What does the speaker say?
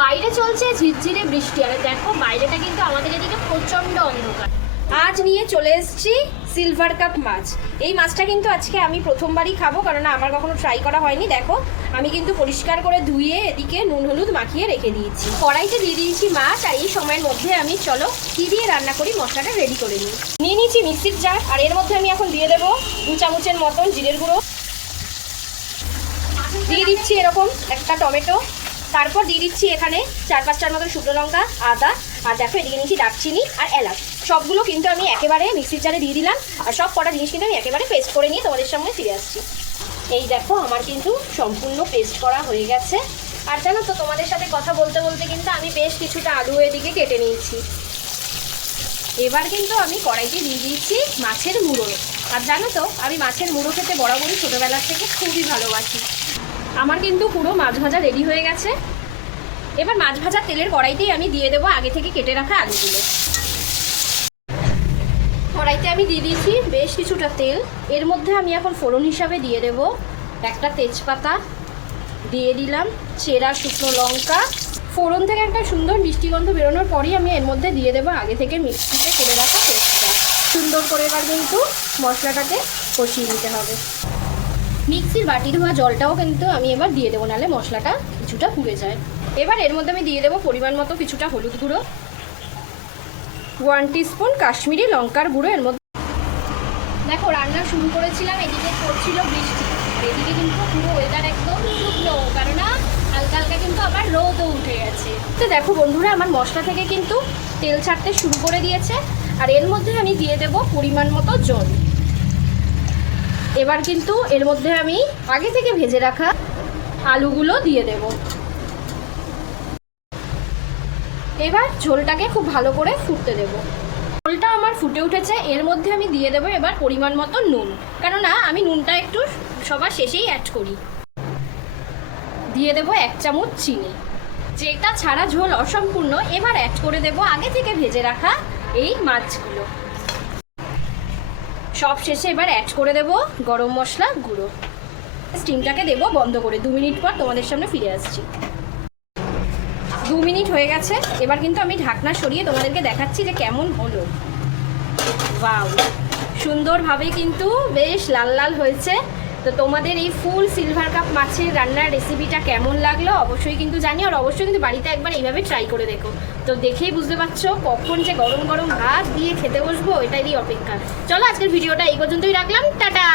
বাইরে চলছে ঝিরঝিরে বৃষ্টি, আর দেখো বাইরেটা কিন্তু আমাদের এদিকে প্রচন্ড অন্ধকার। আজ নিয়ে চলে এসেছি সিলভার কাপ মাছ। এই মাছটা কিন্তু আজকে আমি প্রথমবারই খাবো, কারণ আমার কখনো ট্রাই করা হয়নি। দেখো আমি কিন্তু পরিষ্কার করে ধুয়ে এদিকে নুন হলুদ মাখিয়ে রেখে দিয়েছি। কড়াইতে দিয়ে দিয়েছি মাছ, আর এই সময়ের মধ্যে আমি চলো কি দিয়ে রান্না করি মশলাটা রেডি করে নিই। নিয়ে নিয়েছি মিক্সির জার, আর এর মধ্যে আমি এখন দিয়ে দেবো 2 চামচের মতন জিরের গুঁড়ো, দিয়ে দিচ্ছি এরকম একটা টমেটো, তারপর দিয়ে দিচ্ছি এখানে 4-5টার মতন শুকনো লঙ্কা, আদা, আর দেখো এদিকে নিয়েছি দারচিনি আর এলাচ। সবগুলো কিন্তু আমি একেবারে মিক্সির জারে দিয়ে দিলাম, আর সব কটা জিনিস কিন্তু আমি একেবারে পেস্ট করে নিয়ে তোমাদের সামনে ফিরে আসছি। এই দেখো আমার কিন্তু সম্পূর্ণ পেস্ট করা হয়ে গেছে। আর জানো তো তোমাদের সাথে কথা বলতে বলতে কিন্তু আমি বেশ কিছুটা আলু এদিকে কেটে নিয়েছি। এবার কিন্তু আমি কড়াইতে দিয়ে দিয়েছি মাছের মুড়ো। আর জানো তো আমি মাছের মুড়ো খেতে বরাবরই ছোটোবেলার থেকে খুবই ভালোবাসি। আমার কিন্তু পুরো মাছ ভাজা রেডি হয়ে গেছে। এবার মাছ ভাজার তেলের কড়াইতেই আমি দিয়ে দেবো আগে থেকে কেটে রাখা আলুগুলো। কড়াইতে আমি দিয়ে দিয়েছি বেশ কিছুটা তেল। এর মধ্যে আমি এখন ফোড়ন হিসাবে দিয়ে দেব একটা তেজপাতা, দিয়ে দিলাম চেরা শুকনো লঙ্কা। ফোড়ন থেকে একটা সুন্দর মিষ্টি গন্ধ বেরোনোর পরই আমি এর মধ্যে দিয়ে দেবো আগে থেকে মিক্সিতে করে রাখা পেস্টটা। সুন্দর করে এবার কিন্তু মশলাটাকে কষিয়ে নিতে হবে। মিক্সির বাটি ধোয়া জলটাও কিন্তু আমি এবার দিয়ে দেবো, নাহলে মশলাটা কিছুটা পুড়ে যায়। এবার এর মধ্যে আমি দিয়ে দেবো পরিমাণ মতো কিছুটা হলুদ গুঁড়ো, 1 টিস্পুন কাশ্মীরি লঙ্কার গুঁড়ো এর মধ্যে। দেখো রান্না শুরু করেছিলাম, এদিকে পড়ছিল বৃষ্টি, আর এদিকে কিন্তু পুরো ওয়েদার একদম শুকনো, কারণ হালকা হালকা কিন্তু আবার রোদও উঠে গেছে। তো দেখো বন্ধুরা আমার মশলা থেকে কিন্তু তেল ছাড়তে শুরু করে দিয়েছে, আর এর মধ্যে আমি দিয়ে দেবো পরিমাণ মতো জল। এবার কিন্তু এর মধ্যে আমি আগে থেকে ভেজে রাখা আলুগুলো দিয়ে দেব। এবার ঝোলটাকে খুব ভালো করে ফুটতে দেব। ঝোলটা আমার ফুটে উঠেছে, এর মধ্যে আমি দিয়ে দেবো এবার পরিমাণ মতো নুন, কেননা আমি নুনটা একটু সবার শেষেই অ্যাড করি। দিয়ে দেবো 1 চামচ চিনি। যেটা ছাড়া ঝোল অসম্পূর্ণ, এবার অ্যাড করে দেব আগে থেকে ভেজে রাখা এই মাছগুলো। সব শেষে এবার অ্যাড করে দেব গরম মশলা গুঁড়ো। স্টিমটাকে দেব বন্ধ করে। 2 মিনিট পর তোমাদের সামনে ফিরে আসছি। 2 মিনিট হয়ে গেছে। এবার কিন্তু আমি ঢাকনা সরিয়ে তোমাদেরকে দেখাচ্ছি যে কেমন হলো। ওয়াও, সুন্দরভাবে কিন্তু বেশ লাল লাল হয়েছে। তো তোমাদের এই ফুল সিলভার কাপ মাছের রান্নার রেসিপিটা কেমন লাগলো অবশ্যই কিন্তু জানিও, আর অবশ্যই কিন্তু বাড়িতে একবার এইভাবে ট্রাই করে দেখো। তো দেখেই বুঝতে পারছো কখন যে গরম গরম ভাত দিয়ে খেতে বসবো, এটারই অপেক্ষা। চলো আজকের ভিডিওটা এই পর্যন্তই রাখলাম, টাটা।